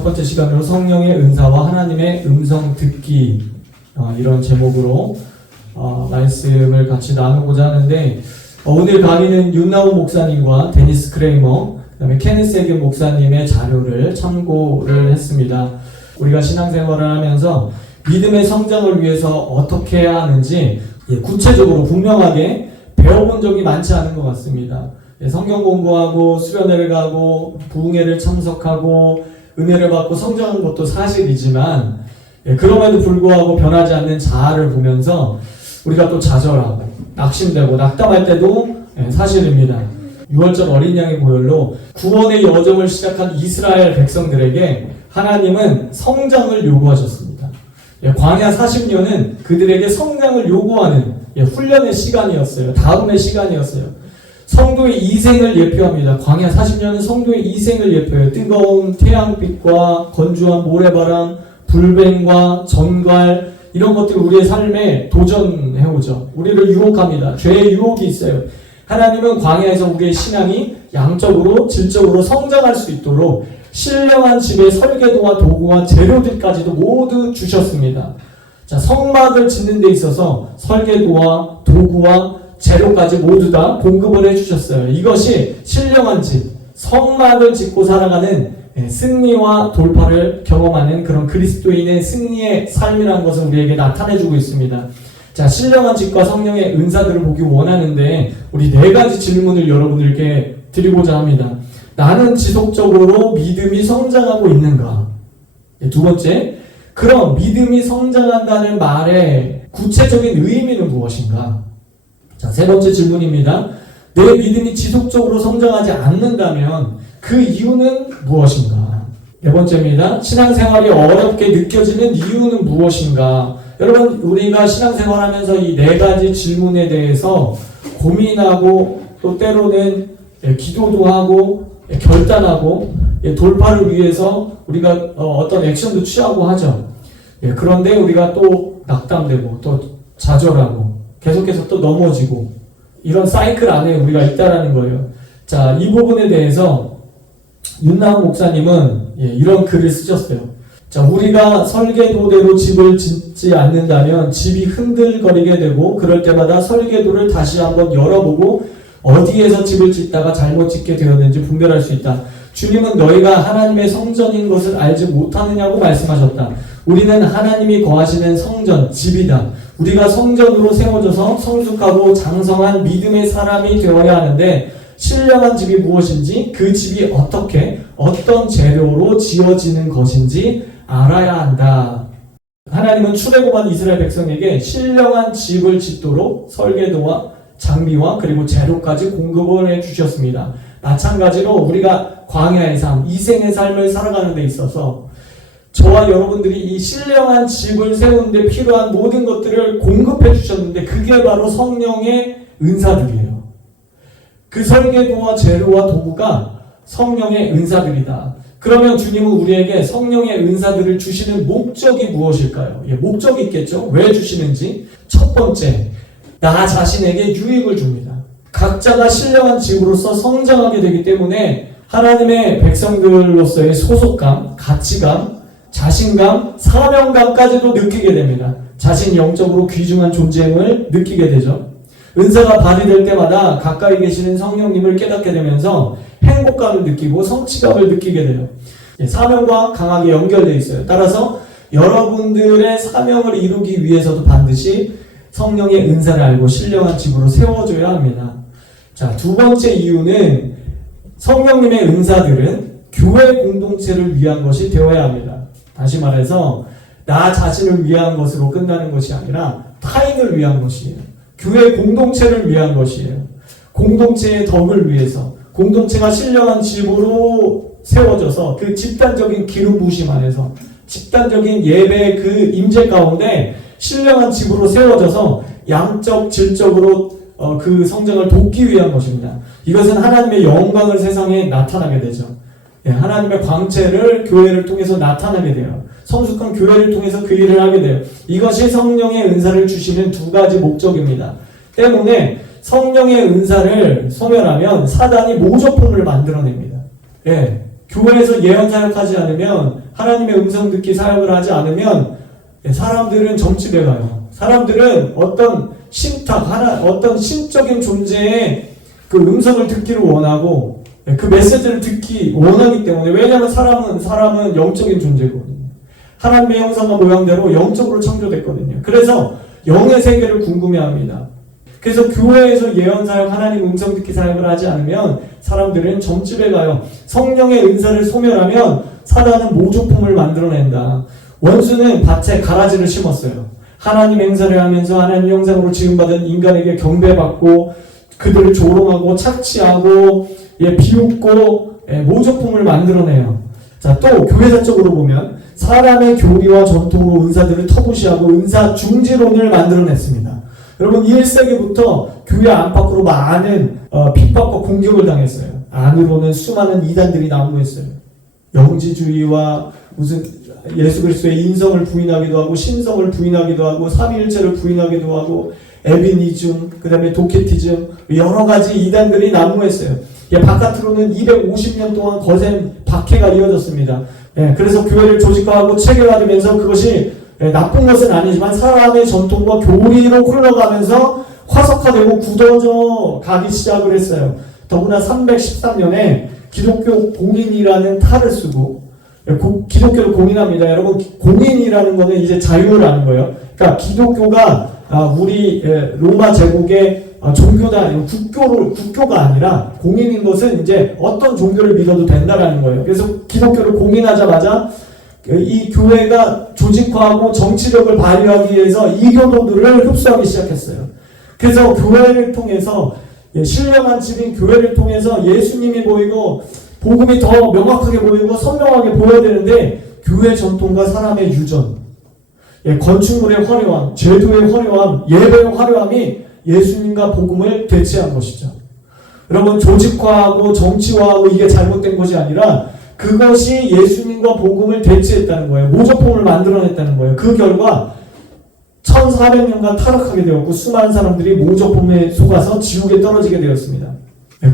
첫 번째 시간으로 성령의 은사와 하나님의 음성 듣기 이런 제목으로 말씀을 같이 나누고자 하는데 오늘 강의는 윤나우 목사님과 데니스 크레이머 그다음에 케네스 에겐 목사님의 자료를 참고를 했습니다. 우리가 신앙생활을 하면서 믿음의 성장을 위해서 어떻게 해야 하는지 구체적으로 분명하게 배워본 적이 많지 않은 것 같습니다. 성경 공부하고 수련회를 가고 부흥회를 참석하고 은혜를 받고 성장한 것도 사실이지만 그럼에도 불구하고 변하지 않는 자아를 보면서 우리가 또 좌절하고 낙심되고 낙담할 때도 사실입니다. 6월절 어린 양의 보혈로 구원의 여정을 시작한 이스라엘 백성들에게 하나님은 성장을 요구하셨습니다. 광야 40년은 그들에게 성장을 요구하는 훈련의 시간이었어요. 다음의 시간이었어요. 성도의 이생을 예표합니다. 광야 40년은 성도의 이생을 예표해요. 뜨거운 태양빛과 건조한 모래바람, 불뱀과 전갈 이런 것들이 우리의 삶에 도전해오죠. 우리를 유혹합니다. 죄의 유혹이 있어요. 하나님은 광야에서 우리의 신앙이 양적으로 질적으로 성장할 수 있도록 신령한 집의 설계도와 도구와 재료들까지도 모두 주셨습니다. 자, 성막을 짓는 데 있어서 설계도와 도구와 재료까지 모두 다 공급을 해주셨어요. 이것이 신령한 집, 성막을 짓고 살아가는 승리와 돌파를 경험하는 그런 그리스도인의 승리의 삶이라는 것을 우리에게 나타내주고 있습니다. 자, 신령한 집과 성령의 은사들을 보기 원하는데 우리 네 가지 질문을 여러분들께 드리고자 합니다. 나는 지속적으로 믿음이 성장하고 있는가? 두 번째, 그럼 믿음이 성장한다는 말의 구체적인 의미는 무엇인가? 자, 세 번째 질문입니다. 내 믿음이 지속적으로 성장하지 않는다면 그 이유는 무엇인가? 네 번째입니다. 신앙생활이 어렵게 느껴지는 이유는 무엇인가? 여러분, 우리가 신앙생활하면서 이 네 가지 질문에 대해서 고민하고 또 때로는 기도도 하고 결단하고 돌파를 위해서 우리가 어떤 액션도 취하고 하죠. 그런데 우리가 또 낙담되고 또 좌절하고 계속해서 또 넘어지고 이런 사이클 안에 우리가 있다라는 거예요. 자, 이 부분에 대해서 윤나우 목사님은 이런 글을 쓰셨어요. 자, 우리가 설계도대로 집을 짓지 않는다면 집이 흔들거리게 되고 그럴 때마다 설계도를 다시 한번 열어보고 어디에서 집을 짓다가 잘못 짓게 되었는지 분별할 수 있다. 주님은 너희가 하나님의 성전인 것을 알지 못하느냐고 말씀하셨다. 우리는 하나님이 거하시는 성전, 집이다. 우리가 성전으로 세워져서 성숙하고 장성한 믿음의 사람이 되어야 하는데 신령한 집이 무엇인지 그 집이 어떻게 어떤 재료로 지어지는 것인지 알아야 한다. 하나님은 출애굽한 이스라엘 백성에게 신령한 집을 짓도록 설계도와 장비와 그리고 재료까지 공급을 해주셨습니다. 마찬가지로 우리가 광야의 삶, 이생의 삶을 살아가는 데 있어서 저와 여러분들이 이 신령한 집을 세우는 데 필요한 모든 것들을 공급해 주셨는데 그게 바로 성령의 은사들이에요. 그 설계도와 재료와 도구가 성령의 은사들이다. 그러면 주님은 우리에게 성령의 은사들을 주시는 목적이 무엇일까요? 목적이 있겠죠? 왜 주시는지. 첫 번째, 나 자신에게 유익을 줍니다. 각자가 신령한 집으로서 성장하게 되기 때문에 하나님의 백성들로서의 소속감, 가치감, 자신감, 사명감까지도 느끼게 됩니다. 자신이 영적으로 귀중한 존재임을 느끼게 되죠. 은사가 발휘될 때마다 가까이 계시는 성령님을 깨닫게 되면서 행복감을 느끼고 성취감을 느끼게 돼요. 사명과 강하게 연결되어 있어요. 따라서 여러분들의 사명을 이루기 위해서도 반드시 성령의 은사를 알고 신령한 집으로 세워줘야 합니다. 자, 두 번째 이유는 성령님의 은사들은 교회 공동체를 위한 것이 되어야 합니다. 다시 말해서 나 자신을 위한 것으로 끝나는 것이 아니라 타인을 위한 것이에요. 교회 공동체를 위한 것이에요. 공동체의 덕을 위해서 공동체가 신령한 집으로 세워져서 그 집단적인 기름 부으심 안에서 집단적인 예배의 그 임재 가운데 신령한 집으로 세워져서 양적 질적으로 그 성장을 돕기 위한 것입니다. 이것은 하나님의 영광을 세상에 나타나게 되죠. 하나님의 광채를 교회를 통해서 나타나게 돼요. 성숙한 교회를 통해서 그 일을 하게 돼요. 이것이 성령의 은사를 주시는 두 가지 목적입니다. 때문에 성령의 은사를 소멸하면 사단이 모조품을 만들어냅니다. 교회에서 예언 사역하지 않으면, 하나님의 음성 듣기 사역을 하지 않으면 사람들은 점집에 가요. 사람들은 어떤 신탁, 어떤 신적인 존재의 그 음성을 듣기를 원하고 그 메시지를 듣기 원하기 때문에, 왜냐하면 사람은 영적인 존재거든요. 하나님의 형상과 모양대로 영적으로 창조됐거든요. 그래서 영의 세계를 궁금해합니다. 그래서 교회에서 예언 사역, 하나님 음성 듣기 사역을 하지 않으면 사람들은 점집에 가요. 성령의 은사를 소멸하면 사단은 모조품을 만들어낸다. 원수는 밭에 가라지를 심었어요. 하나님 행사를 하면서 하나님 형상으로 지음받은 인간에게 경배받고 그들을 조롱하고 착취하고 비웃고 모조품을 만들어내요. 자, 또 교회사적으로 보면 사람의 교리와 전통으로 은사들을 터부시하고 은사 중지론을 만들어냈습니다. 여러분 1세기부터 교회 안팎으로 많은 핍박과 공격을 당했어요. 안으로는 수많은 이단들이 난무했어요. 영지주의와 무슨 예수 그리스도의 인성을 부인하기도 하고 신성을 부인하기도 하고 삼위일체를 부인하기도 하고 에비니즘, 그 다음에 도케티즘, 여러 가지 이단들이 난무했어요. 바깥으로는 250년 동안 거센 박해가 이어졌습니다. 그래서 교회를 조직화하고 체계화되면서 그것이 나쁜 것은 아니지만 사람의 전통과 교리로 흘러가면서 화석화되고 굳어져 가기 시작을 했어요. 더구나 313년에 기독교 공인이라는 탈을 쓰고, 기독교를 공인합니다. 여러분, 공인이라는 거는 이제 자유라는 거예요. 그러니까 기독교가 우리 로마 제국의 종교다, 국교가 아니라 공인인 것은 이제 어떤 종교를 믿어도 된다라는 거예요. 그래서 기독교를 공인하자마자 이 교회가 조직화하고 정치력을 발휘하기 위해서 이교도들을 흡수하기 시작했어요. 그래서 교회를 통해서, 신령한 집인 교회를 통해서 예수님이 보이고 복음이 더 명확하게 보이고 선명하게 보여야 되는데, 교회 전통과 사람의 유전, 건축물의 화려함, 제도의 화려함, 예배의 화려함이 예수님과 복음을 대체한 것이죠. 여러분, 조직화하고 정치화하고 이게 잘못된 것이 아니라 그것이 예수님과 복음을 대체했다는 거예요. 모조품을 만들어냈다는 거예요. 그 결과 1400년간 타락하게 되었고 수많은 사람들이 모조품에 속아서 지옥에 떨어지게 되었습니다.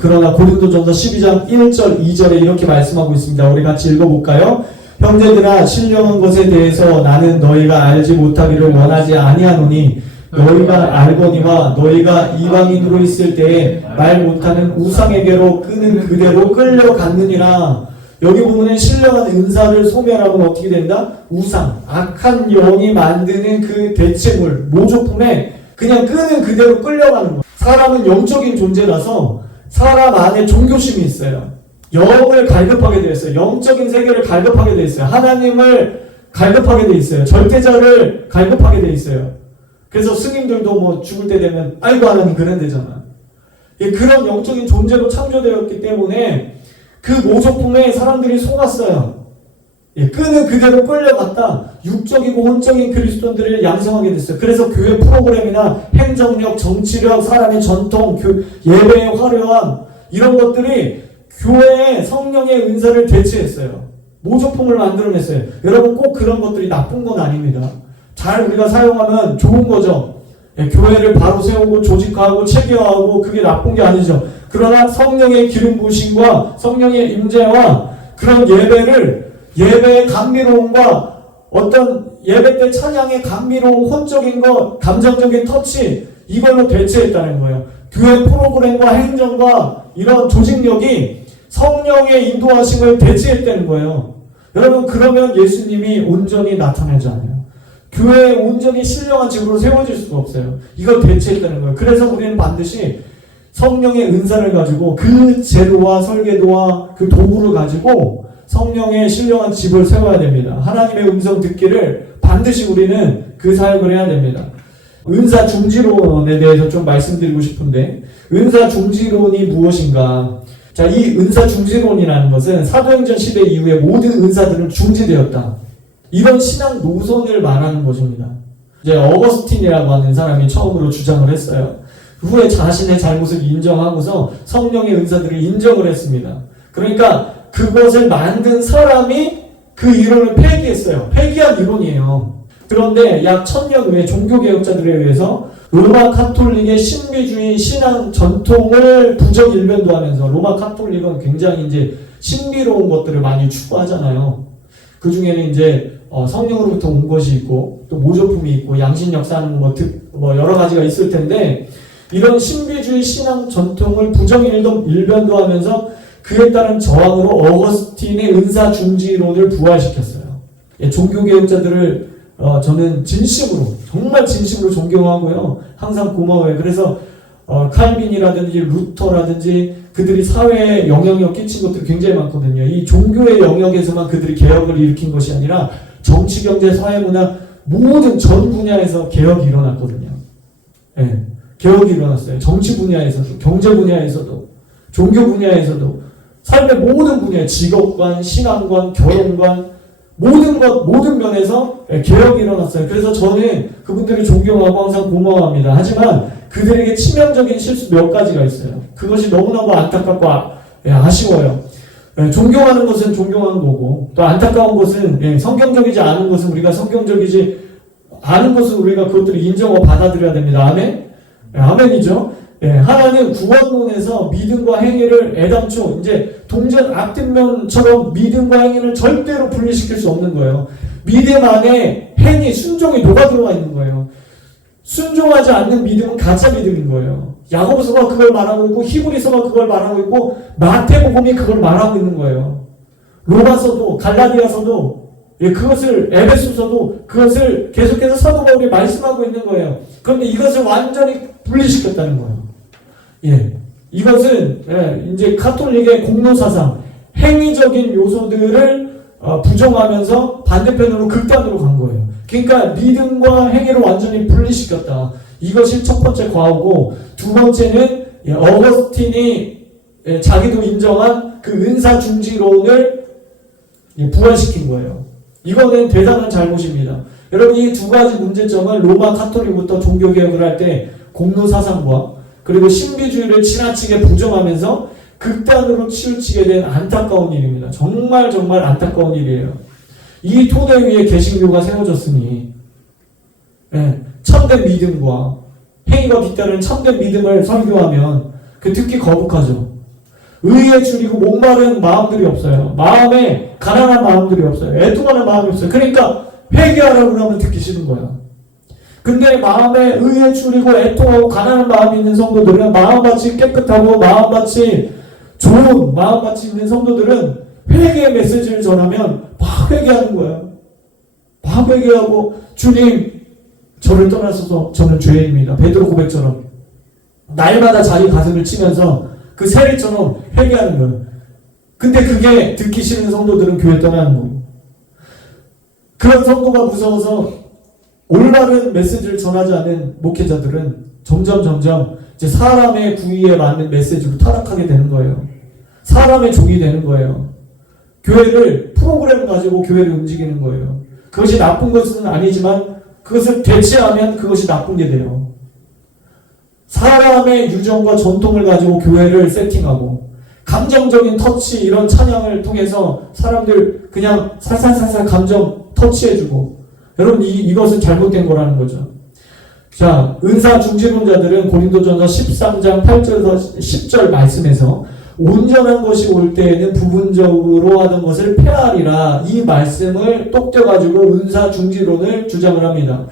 그러나 고린도전서 12장 1절 2절에 이렇게 말씀하고 있습니다. 우리 같이 읽어볼까요? 형제들아, 신령한 것에 대해서 나는 너희가 알지 못하기를 원하지 아니하노니 너희가 알거니와 너희가 이방인으로 있을 때에 말 못하는 우상에게로 끄는 그대로 끌려갔느니라. 여기 보면 신령한 은사를 소멸하면 어떻게 된다? 우상, 악한 영이 만드는 그 대체물, 모조품에 그냥 끄는 그대로 끌려가는 거예요. 사람은 영적인 존재라서 사람 안에 종교심이 있어요. 영을 갈급하게 되어 있어요. 영적인 세계를 갈급하게 되어 있어요. 하나님을 갈급하게 되어 있어요. 절대자를 갈급하게 되어 있어요. 그래서 스님들도 뭐 죽을 때 되면 아이고 하나님 그런데잖아. 그런 영적인 존재로 창조되었기 때문에 그 모조품에 사람들이 속았어요. 끄는 그대로 끌려갔다. 육적이고 혼적인 그리스도인들을 양성하게 됐어요. 그래서 교회 프로그램이나 행정력, 정치력, 사람의 전통, 예배의 화려함, 이런 것들이 교회의 성령의 은사를 대체했어요. 모조품을 만들어냈어요. 여러분, 꼭 그런 것들이 나쁜 건 아닙니다. 잘 우리가 사용하면 좋은 거죠. 교회를 바로 세우고 조직화하고 체계화하고 그게 나쁜 게 아니죠. 그러나 성령의 기름 부으심과 성령의 임재와 그런 예배의 감미로움과 어떤 예배 때 찬양의 감미로움, 혼적인 것, 감정적인 터치, 이걸로 대체했다는 거예요. 교회 프로그램과 행정과 이런 조직력이 성령의 인도하심을 대체했다는 거예요. 여러분, 그러면 예수님이 온전히 나타나지 않아요. 교회에 온전히 신령한 집으로 세워질 수가 없어요. 이걸 대체했다는 거예요. 그래서 우리는 반드시 성령의 은사를 가지고 그 제도와 설계도와 그 도구를 가지고 성령의 신령한 집을 세워야 됩니다. 하나님의 음성 듣기를 반드시 우리는 그 사역을 해야 됩니다. 은사 중지론에 대해서 좀 말씀드리고 싶은데, 은사 중지론이 무엇인가? 자, 이 은사 중지론이라는 것은 사도행전 시대 이후에 모든 은사들은 중지되었다. 이런 신앙 노선을 말하는 것입니다. 이제 어거스틴이라고 하는 사람이 처음으로 주장을 했어요. 후에 자신의 잘못을 인정하고서 성령의 은사들을 인정을 했습니다. 그러니까 그것을 만든 사람이 그 이론을 폐기했어요. 폐기한 이론이에요. 그런데 약 1000년 후에 종교개혁자들에 의해서 로마 카톨릭의 신비주의 신앙 전통을 부정일변도 하면서 로마 카톨릭은 굉장히 이제 신비로운 것들을 많이 추구하잖아요. 그 중에는 이제 성령으로부터 온 것이 있고 또 모조품이 있고 양신 역사하는 뭐 여러 가지가 있을 텐데 이런 신비주의 신앙 전통을 부정일변도 하면서 그에 따른 저항으로 어거스틴의 은사 중지론을 부활시켰어요. 예, 종교개혁자들을 저는 진심으로 정말 진심으로 존경하고요. 항상 고마워요. 그래서 칼빈이라든지 루터라든지 그들이 사회에 영향력 끼친 것들이 굉장히 많거든요. 이 종교의 영역에서만 그들이 개혁을 일으킨 것이 아니라 정치, 경제, 사회, 문화 모든 전 분야에서 개혁이 일어났거든요. 예, 개혁이 일어났어요. 정치 분야에서도, 경제 분야에서도, 종교 분야에서도, 삶의 모든 분야, 직업관, 신앙관, 결혼관, 모든 면에서 개혁이 일어났어요. 그래서 저는 그분들을 존경하고 항상 고마워합니다. 하지만 그들에게 치명적인 실수 몇 가지가 있어요. 그것이 너무너무 안타깝고 아쉬워요. 존경하는 것은 존경하는 거고 또 안타까운 것은 성경적이지 않은 것은 우리가 성경적이지 않은 것은 우리가 그것들을 인정하고 받아들여야 됩니다. 아멘? 아멘이죠. 하나는 구원론에서 믿음과 행위를 애당초 이제 동전 악뒷면처럼 믿음과 행위를 절대로 분리시킬 수 없는 거예요. 믿음 안에 행위, 순종이 녹아들어가 있는 거예요. 순종하지 않는 믿음은 가짜 믿음인 거예요. 야고보서가 그걸 말하고 있고 히브리서가 그걸 말하고 있고 마태복음이 그걸 말하고 있는 거예요. 로마서도 갈라디아서도 그것을 에베소서도 그것을 계속해서 사도 바울이 말씀하고 있는 거예요. 그런데 이것을 완전히 분리시켰다는 거예요. 이것은 이제 카톨릭의 공로사상, 행위적인 요소들을 부정하면서 반대편으로 극단으로 간 거예요. 그러니까 믿음과 행위를 완전히 분리시켰다. 이것이 첫 번째 과오고 두 번째는 어거스틴이 자기도 인정한 그 은사 중지론을 부활시킨 거예요. 이거는 대단한 잘못입니다. 여러분 이 두 가지 문제점을 로마 카톨릭부터 종교개혁을 할 때 공로사상과 그리고 신비주의를 지나치게 부정하면서 극단으로 치우치게 된 안타까운 일입니다. 정말 정말 안타까운 일이에요. 이 토대 위에 개신교가 세워졌으니 참된 믿음과 행위가 뒤따르는 참된 믿음을 설교하면 그 듣기 거북하죠. 의에 줄이고 목마른 마음들이 없어요. 마음에 가난한 마음들이 없어요. 애통하는 마음이 없어요. 그러니까 회개하라고 그러면 듣기 싫은 거예요. 근데 마음에 의에 줄이고 애통하고 가난한 마음이 있는 성도들은 마음같이 깨끗하고 마음같이 좋은 마음같이 있는 성도들은 회개의 메시지를 전하면 막 회개하는 거예요. 막 회개하고 주님 저를 떠나서서 저는 죄인입니다. 베드로 고백처럼 날마다 자기 가슴을 치면서 그 세리처럼 회개하는 거예요. 근데 그게 듣기 싫은 성도들은 교회 떠나는 거예요. 그런 성도가 무서워서 올바른 메시지를 전하지 않은 목회자들은 점점 이제 사람의 구의에 맞는 메시지로 타락하게 되는 거예요. 사람의 종이 되는 거예요. 교회를 프로그램을 가지고 교회를 움직이는 거예요. 그것이 나쁜 것은 아니지만 그것을 대체하면 그것이 나쁜 게 돼요. 사람의 유전과 전통을 가지고 교회를 세팅하고 감정적인 터치 이런 찬양을 통해서 사람들 그냥 살살살살 감정 터치해주고 여러분 이것은 잘못된 거라는 거죠. 자, 은사 중지론자들은 고린도전서 13장 8절에서 10절 말씀에서 온전한 것이 올 때에는 부분적으로 하던 것을 폐하리라 이 말씀을 똑떼가지고 은사 중지론을 주장을 합니다.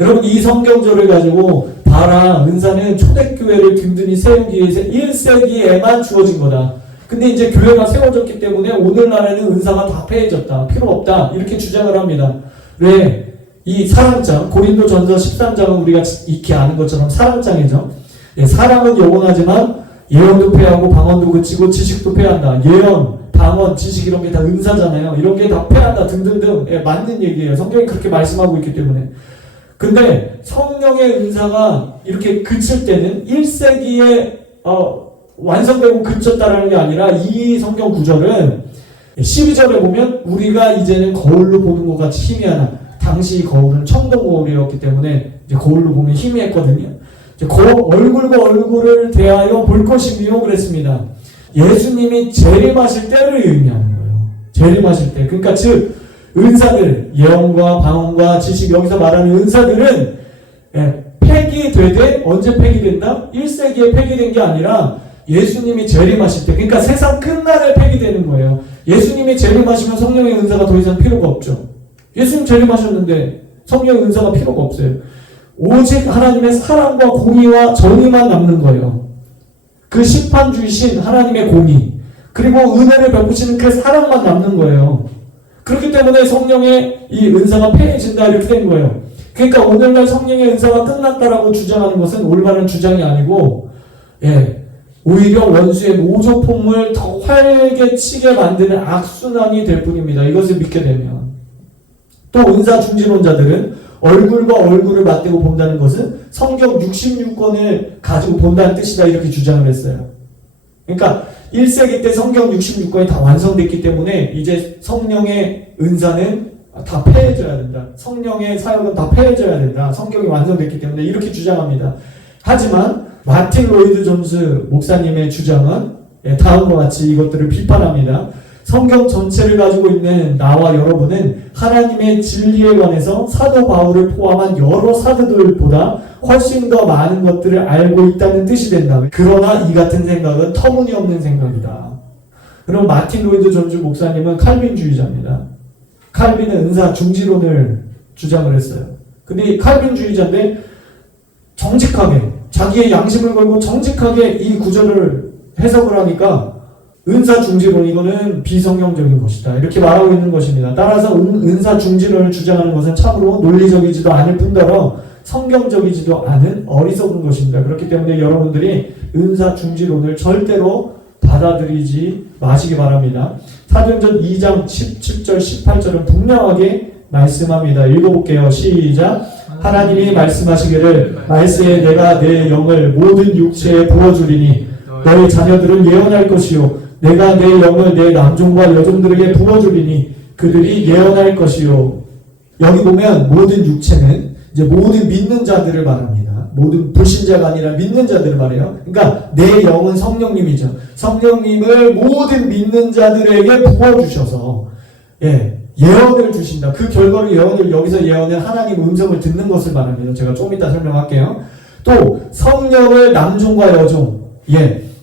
여러분 이 성경절을 가지고 봐라 은사는 초대교회를 든든히 세우기 위해서 1세기에만 주어진 거다. 근데 이제 교회가 세워졌기 때문에 오늘날에는 은사가 다 폐해졌다. 필요 없다. 이렇게 주장을 합니다. 왜? 이 사랑장, 고린도전서 13장은 우리가 익히 아는 것처럼 사랑장이죠. 사랑은 영원하지만 예언도 폐하고 방언도 그치고 지식도 폐한다. 예언, 방언, 지식 이런 게 다 은사잖아요. 이런 게 다 폐한다 등등등 맞는 얘기예요. 성경이 그렇게 말씀하고 있기 때문에. 근데 성령의 은사가 이렇게 그칠 때는 1세기에 완성되고 그쳤다라는 게 아니라 이 성경 구절은 12절에 보면 우리가 이제는 거울로 보는 것 같이 희미하나 당시 거울은 청동 거울이었기 때문에 이제 거울로 보면 희미했거든요. 이제 얼굴과 얼굴을 대하여 볼 것이며 그랬습니다. 예수님이 재림하실 때를 의미하는 거예요. 재림하실 때. 그러니까 즉 은사들, 예언과 방언과 지식 여기서 말하는 은사들은 폐기되되 언제 폐기된다? 1세기에 폐기된 게 아니라 예수님이 재림하실 때, 그러니까 세상 끝날에 폐기되는 거예요. 예수님이 재림하시면 성령의 은사가 더 이상 필요가 없죠. 예수님 재림하셨는데 성령의 은사가 필요가 없어요. 오직 하나님의 사랑과 공의와 정의만 남는 거예요. 그 심판주이신 하나님의 공의, 그리고 은혜를 베푸시는 그 사랑만 남는 거예요. 그렇기 때문에 성령의 이 은사가 폐해진다 이렇게 된 거예요. 그러니까 오늘날 성령의 은사가 끝났다라고 주장하는 것은 올바른 주장이 아니고, 오히려 원수의 모조품을 더 활개치게 만드는 악순환이 될 뿐입니다. 이것을 믿게 되면. 또 은사 중진론자들은 얼굴과 얼굴을 맞대고 본다는 것은 성경 66권을 가지고 본다는 뜻이다 이렇게 주장을 했어요. 그러니까 1세기 때 성경 66권이 다 완성됐기 때문에 이제 성령의 은사는 다 폐해져야 된다. 성령의 사역은 다 폐해져야 된다. 성경이 완성됐기 때문에 이렇게 주장합니다. 하지만 마틴 로이드 존스 목사님의 주장은 다음과 같이 이것들을 비판합니다. 성경 전체를 가지고 있는 나와 여러분은 하나님의 진리에 관해서 사도 바울을 포함한 여러 사도들보다 훨씬 더 많은 것들을 알고 있다는 뜻이 된다. 그러나 이 같은 생각은 터무니없는 생각이다. 그럼 마틴 로이드 존스 목사님은 칼빈주의자입니다. 칼빈은 은사 중지론을 주장을 했어요. 근데 이 칼빈주의자인데 정직하게 자기의 양심을 걸고 정직하게 이 구절을 해석을 하니까 은사 중지론 이거는 비성경적인 것이다 이렇게 말하고 있는 것입니다. 따라서 은사 중지론을 주장하는 것은 참으로 논리적이지도 않을 뿐더러 성경적이지도 않은 어리석은 것입니다. 그렇기 때문에 여러분들이 은사 중지론을 절대로 받아들이지 마시기 바랍니다. 사도행전 2장 17절 18절은 분명하게 말씀합니다. 읽어볼게요. 시작. 하나님이 말씀하시기를 말세에 내가 내 영을 모든 육체에 부어주리니 너희 자녀들은 예언할 것이요 내가 내 영을 내 남종과 여종들에게 부어주리니 그들이 예언할 것이요. 여기 보면 모든 육체는 이제 모든 믿는 자들을 말합니다. 모든 불신자가 아니라 믿는 자들을 말해요. 그러니까 내 영은 성령님이죠. 성령님을 모든 믿는 자들에게 부어주셔서 예언을 주신다. 그 결과로 여기서 예언은 하나님 음성을 듣는 것을 말합니다. 제가 좀 이따 설명할게요. 또 성령을 남종과 여종,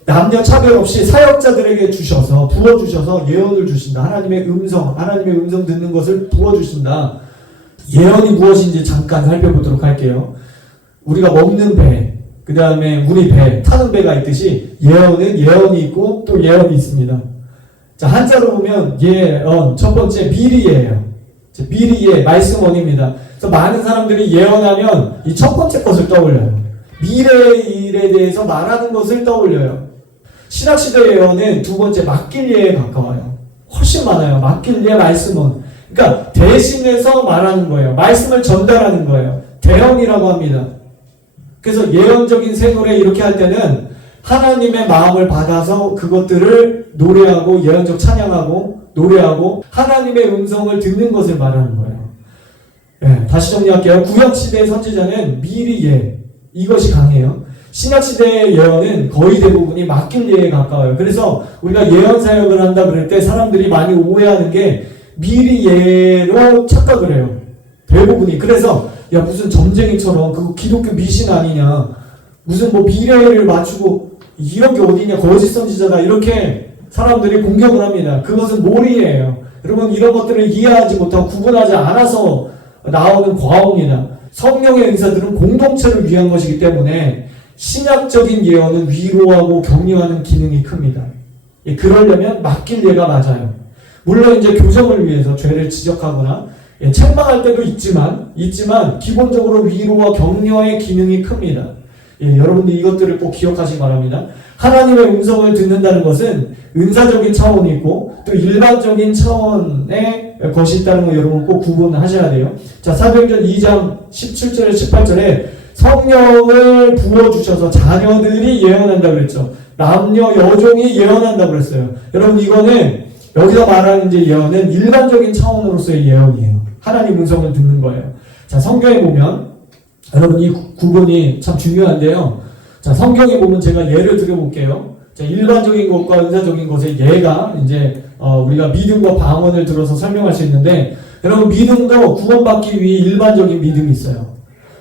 남녀 차별 없이 사역자들에게 주셔서 부어주셔서 예언을 주신다. 하나님의 음성 듣는 것을 부어주신다. 예언이 무엇인지 잠깐 살펴보도록 할게요. 우리가 먹는 배, 그 다음에 우리 배, 타는 배가 있듯이 예언은 예언이 있고 또 예언이 있습니다. 자, 한자로 보면 예언, 첫 번째 미리예요. 미리예, 말씀원입니다. 그래서 많은 사람들이 예언하면 이 첫 번째 것을 떠올려요. 미래의 일에 대해서 말하는 것을 떠올려요. 신학시대 예언은 두 번째 맡길 예에 가까워요. 훨씬 많아요. 맡길 예, 말씀원. 그러니까 대신해서 말하는 거예요. 말씀을 전달하는 거예요. 대언이라고 합니다. 그래서 예언적인 생활에 이렇게 할 때는 하나님의 마음을 받아서 그것들을 노래하고 예언적 찬양하고 노래하고 하나님의 음성을 듣는 것을 말하는 거예요. 다시 정리할게요. 구약시대의 선지자는 미리 예, 이것이 강해요. 신약시대의 예언은 거의 대부분이 맡길 예에 가까워요. 그래서 우리가 예언 사역을 한다 그럴 때 사람들이 많이 오해하는 게 미리 예로 착각을 해요. 대부분이. 그래서 야 무슨 점쟁이처럼 그거 기독교 미신 아니냐, 무슨 뭐 미래를 맞추고 이런 게 어디냐, 거짓 선지자다 이렇게 사람들이 공격을 합니다. 그것은 몰이에요. 여러분 이런 것들을 이해하지 못하고 구분하지 않아서 나오는 과언이다. 성령의 은사들은 공동체를 위한 것이기 때문에 신약적인 예언은 위로하고 격려하는 기능이 큽니다. 그러려면 맡길 예가 맞아요. 물론 이제 교정을 위해서 죄를 지적하거나 책망할 때도 있지만 기본적으로 위로와 격려의 기능이 큽니다. 여러분들 이것들을 꼭 기억하시기 바랍니다. 하나님의 음성을 듣는다는 것은 은사적인 차원이 있고 또 일반적인 차원의 것이 있다는 거 여러분 꼭 구분하셔야 돼요. 자, 사도행전 2장 17절에 18절에 성령을 부어주셔서 자녀들이 예언한다 그랬죠. 남녀 여종이 예언한다 그랬어요. 여러분 이거는 여기서 말하는 이제 예언은 일반적인 차원으로서의 예언이에요. 하나님 음성을 듣는 거예요. 자, 성경에 보면 여러분 이 구분이 참 중요한데요. 자, 성경에 보면 제가 예를 들어볼게요. 자, 일반적인 것과 은사적인 것의 예가 이제 우리가 믿음과 방언을 들어서 설명할 수 있는데, 여러분 믿음도 구원받기 위해 일반적인 믿음이 있어요.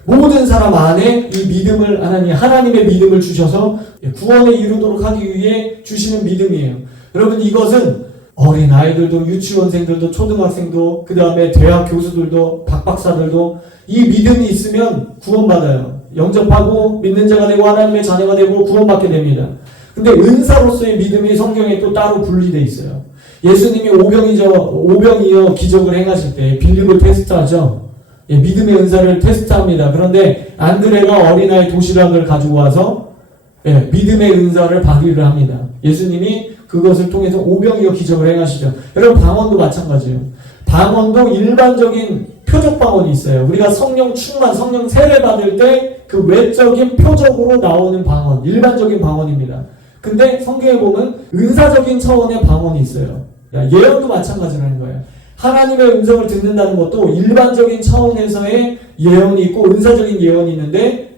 모든 사람 안에 이 믿음을 하나님의 믿음을 주셔서 구원에 이루도록 하기 위해 주시는 믿음이에요. 여러분, 이것은 어린 아이들도, 유치원생들도, 초등학생도, 그 다음에 대학 교수들도, 박박사들도 이 믿음이 있으면 구원받아요. 영접하고 믿는 자가 되고 하나님의 자녀가 되고 구원받게 됩니다. 근데 은사로서의 믿음이 성경에 또 따로 분리되어 있어요. 예수님이 오병이어 기적을 행하실 때 빌립을 테스트하죠. 믿음의 은사를 테스트합니다. 그런데 안드레가 어린아이 도시락을 가지고 와서 믿음의 은사를 발휘를 합니다. 예수님이 그것을 통해서 오병이어 기적을 행하시죠. 여러분, 방언도 마찬가지예요. 방언도 일반적인 표적 방언이 있어요. 우리가 성령 충만, 성령 세례 받을 때 그 외적인 표적으로 나오는 방언, 일반적인 방언입니다. 근데 성경에 보면 은사적인 차원의 방언이 있어요. 예언도 마찬가지라는 거예요. 하나님의 음성을 듣는다는 것도 일반적인 차원에서의 예언이 있고 은사적인 예언이 있는데,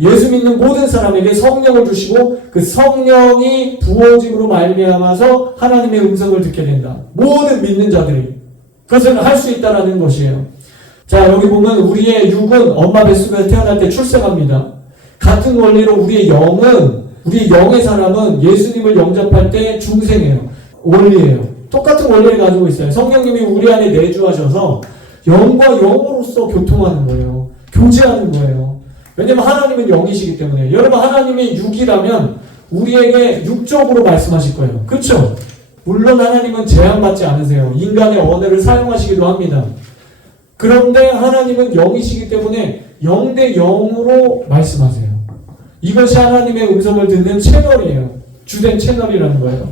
예수 믿는 모든 사람에게 성령을 주시고 그 성령이 부어짐으로 말미암아서 하나님의 음성을 듣게 된다. 모든 믿는 자들이 그것을 할 수 있다라는 것이에요. 자, 여기 보면 우리의 육은 엄마 뱃속에서 태어날 때 출생합니다. 같은 원리로 우리의 영의 사람은 예수님을 영접할 때 중생이에요. 원리예요. 똑같은 원리를 가지고 있어요. 성령님이 우리 안에 내주하셔서 영과 영으로서 교통하는 거예요. 교제하는 거예요. 왜냐면 하나님은 영이시기 때문에. 여러분, 하나님이 육이라면 우리에게 육적으로 말씀하실 거예요. 그렇죠? 물론 하나님은 제한받지 않으세요. 인간의 언어를 사용하시기도 합니다. 그런데 하나님은 영이시기 때문에 영 대 영으로 말씀하세요. 이것이 하나님의 음성을 듣는 채널이에요. 주된 채널이라는 거예요.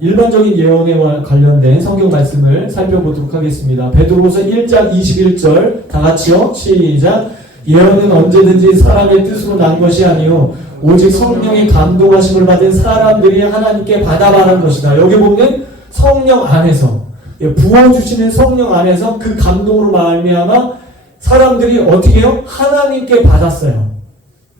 일반적인 예언에 관련된 성경 말씀을 살펴보도록 하겠습니다. 베드로서 1장 21절 다 같이요. 시작. 예언은 언제든지 사람의 뜻으로 난 것이 아니요 오직 성령의 감동하심을 받은 사람들이 하나님께 받아 말한 것이다. 여기 보면 성령 안에서, 부어주시는 성령 안에서 그 감동으로 말미암아 사람들이 어떻게 해요? 하나님께 받았어요.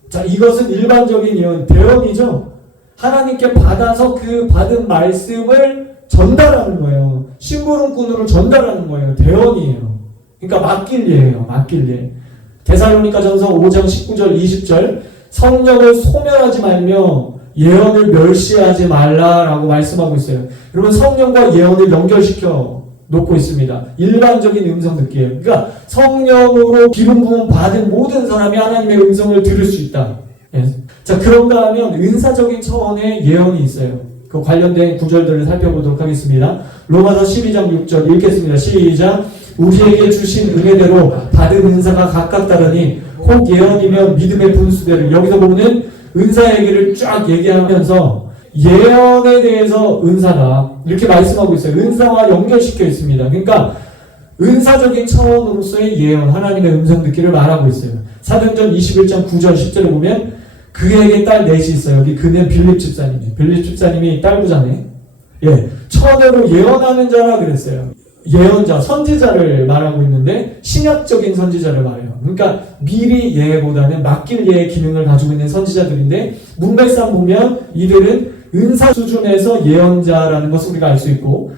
자, 이것은 일반적인 예언, 대언이죠. 하나님께 받아서 그 받은 말씀을 전달하는 거예요. 심부름꾼으로 전달하는 거예요. 대언이에요. 그러니까 맡길 예예요. 맡길 예. 데살로니가전서 5장 19절 20절 성령을 소멸하지 말며 예언을 멸시하지 말라라고 말씀하고 있어요. 여러분, 성령과 예언을 연결시켜 놓고 있습니다. 일반적인 음성 듣기예요. 그러니까 성령으로 기름 부음 받은 모든 사람이 하나님의 음성을 들을 수 있다. 자, 그런가 하면 은사적인 차원의 예언이 있어요. 그 관련된 구절들을 살펴보도록 하겠습니다. 로마서 12장 6절 읽겠습니다. 시작. 우리에게 주신 은혜대로 받은 은사가 각각 다르니 혹 예언이면 믿음의 분수대로. 여기서 보면 은사 얘기를 쫙 얘기하면서 예언에 대해서 은사다 이렇게 말씀하고 있어요. 은사와 연결시켜 있습니다. 그러니까 은사적인 차원으로서의 예언, 하나님의 음성 듣기를 말하고 있어요. 사도행전 21장 9절 10절에 보면 그에게 딸 넷이 있어요. 여기 그는 빌립 집사님이에요. 빌립 집사님이 딸 부자네. 천으로 예언하는 자라 그랬어요. 예언자, 선지자를 말하고 있는데 신약적인 선지자를 말해요. 그러니까 미리 예보다는 맡길 예의 기능을 가지고 있는 선지자들인데 문맥상 보면 이들은 은사 수준에서 예언자라는 것을 우리가 알 수 있고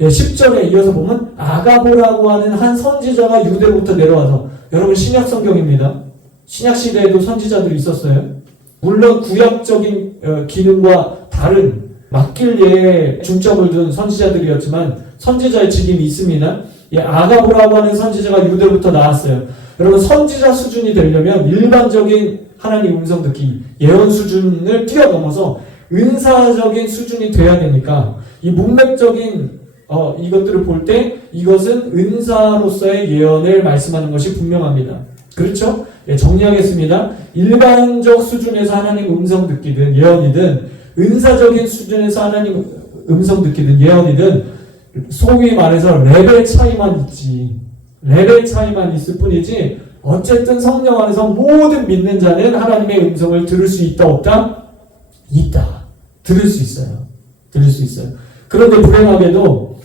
10절에 이어서 보면 아가보라고 하는 한 선지자가 유대로부터 내려와서, 여러분 신약 성경입니다. 신약 시대에도 선지자들이 있었어요. 물론 구약적인 기능과 다른 맡길 예에 중점을 둔 선지자들이었지만 선지자의 직임이 있습니다. 아가보라고 하는 선지자가 유대로부터 나왔어요. 여러분, 선지자 수준이 되려면 일반적인 하나님 음성 듣기, 예언 수준을 뛰어넘어서 은사적인 수준이 돼야 되니까 이 문맥적인 이것들을 볼 때 이것은 은사로서의 예언을 말씀하는 것이 분명합니다. 그렇죠? 정리하겠습니다. 일반적 수준에서 하나님 음성 듣기든 예언이든 은사적인 수준에서 하나님 음성 듣기든 예언이든 소위 말해서 레벨 차이만 있을 뿐이지 어쨌든 성령 안에서 모든 믿는 자는 하나님의 음성을 들을 수 있다 없다? 있다. 들을 수 있어요. 그런데 불행하게도